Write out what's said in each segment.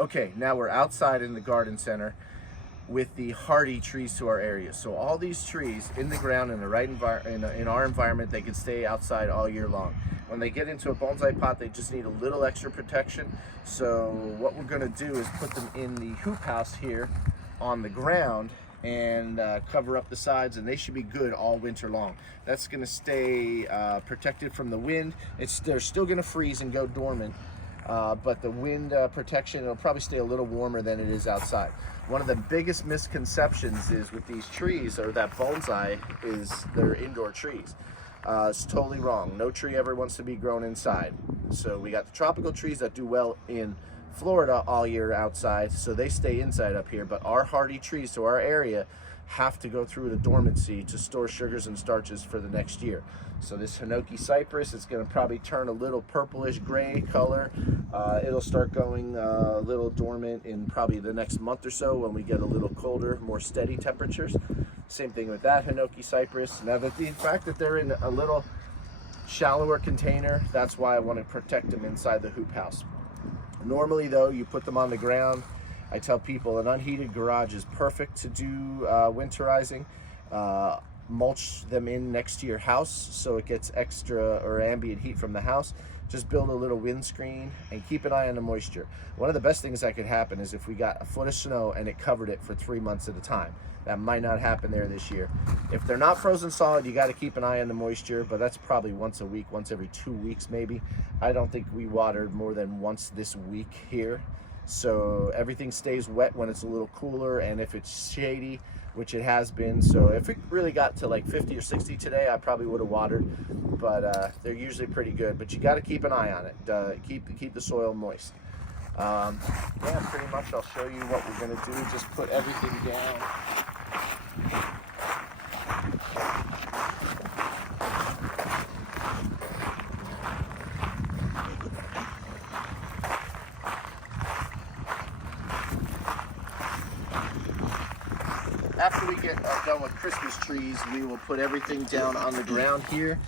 Okay, now we're outside in the garden center with the hardy trees to our area. So all these trees in the ground in the right in our environment, they can stay outside all year long. When they get into a bonsai pot, they just need a little extra protection. So what we're gonna do is put them in the hoop house here on the ground and cover up the sides, and they should be good all winter long. That's gonna stay protected from the wind. They're still gonna freeze and go dormant, but the wind protection, it'll probably stay a little warmer than it is outside. One of the biggest misconceptions is with these trees, or that bonsai, is they're indoor trees. It's totally wrong. No tree ever wants to be grown inside. So we got the tropical trees that do well in Florida all year outside, so they stay inside up here, but our hardy trees to our area have to go through the dormancy to store sugars and starches for the next year. So this Hinoki cypress, it's going to probably turn a little purplish gray color. It'll start going a little dormant in probably the next month or so when we get a little colder, more steady temperatures. Same thing with that Hinoki cypress. Now the fact that they're in a little shallower container, that's why I want to protect them inside the hoop house. Normally though, you put them on the ground. I tell people an unheated garage is perfect to do winterizing. Mulch them in next to your house so it gets extra or ambient heat from the house. Just build a little windscreen and keep an eye on the moisture. One of the best things that could happen is if we got a foot of snow and it covered it for 3 months at a time. That might not happen there this year. If they're not frozen solid, you got to keep an eye on the moisture, but that's probably once a week, once every 2 weeks maybe. I don't think we watered more than once this week here. So everything stays wet when it's a little cooler, and if it's shady, which it has been. So if it really got to like 50 or 60 today, I probably would have watered, but they're usually pretty good. But you got to keep an eye on it. Keep the soil moist. Yeah, pretty much I'll show you what we're gonna do. Just put everything down. After we get done with Christmas trees, we will put everything down on the ground here.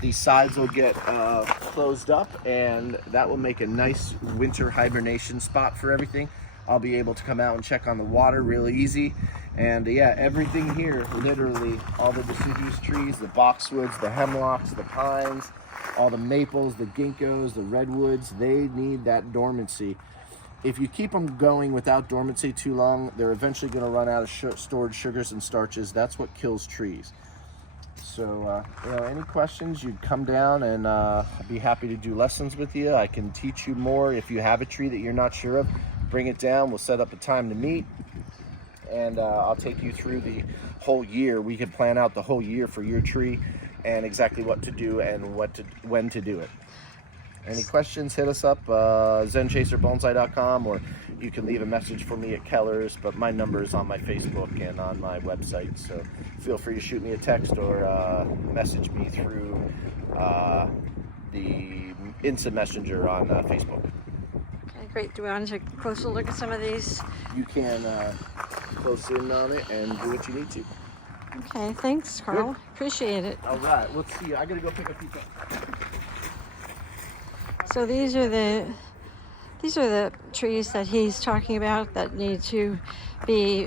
These sides will get closed up, and that will make a nice winter hibernation spot for everything. I'll be able to come out and check on the water really easy. And yeah, everything here, literally all the deciduous trees, the boxwoods, the hemlocks, the pines, all the maples, the ginkgos, the redwoods, they need that dormancy. If you keep them going without dormancy too long, they're eventually going to run out of stored sugars and starches. That's what kills trees. So, any questions, you'd come down, and I'd be happy to do lessons with you. I can teach you more. If you have a tree that you're not sure of, bring it down. We'll set up a time to meet, and I'll take you through the whole year. We can plan out the whole year for your tree and exactly what to do and when to do it. Any questions, hit us up, zenchaserbonsai.com, or you can leave a message for me at Keller's, but my number is on my Facebook and on my website, so feel free to shoot me a text or message me through the Instant Messenger on Facebook. Okay, great. Do we want to take a closer look at some of these? You can close in on it and do what you need to. Okay, thanks, Carl. Good. Appreciate it. All right, let's see. I gotta go pick a few up. So these are the trees that he's talking about that need to be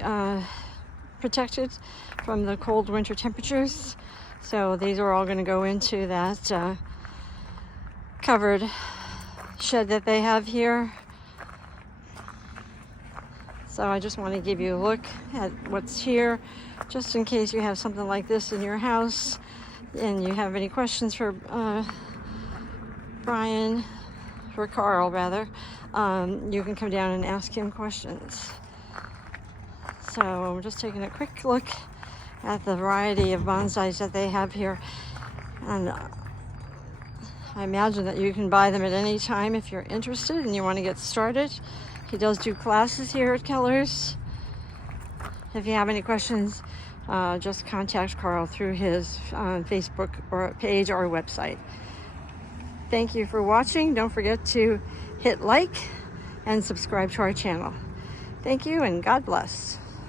protected from the cold winter temperatures. So these are all going to go into that covered shed that they have here. So I just want to give you a look at what's here, just in case you have something like this in your house and you have any questions for Carl rather, you can come down and ask him questions. So I'm just taking a quick look at the variety of bonsais that they have here, and I imagine that you can buy them at any time if you're interested and you want to get started. He does do classes here at Keller's. If you have any questions, just contact Carl through his Facebook or page or website. Thank you for watching. Don't forget to hit like and subscribe to our channel. Thank you, and God bless.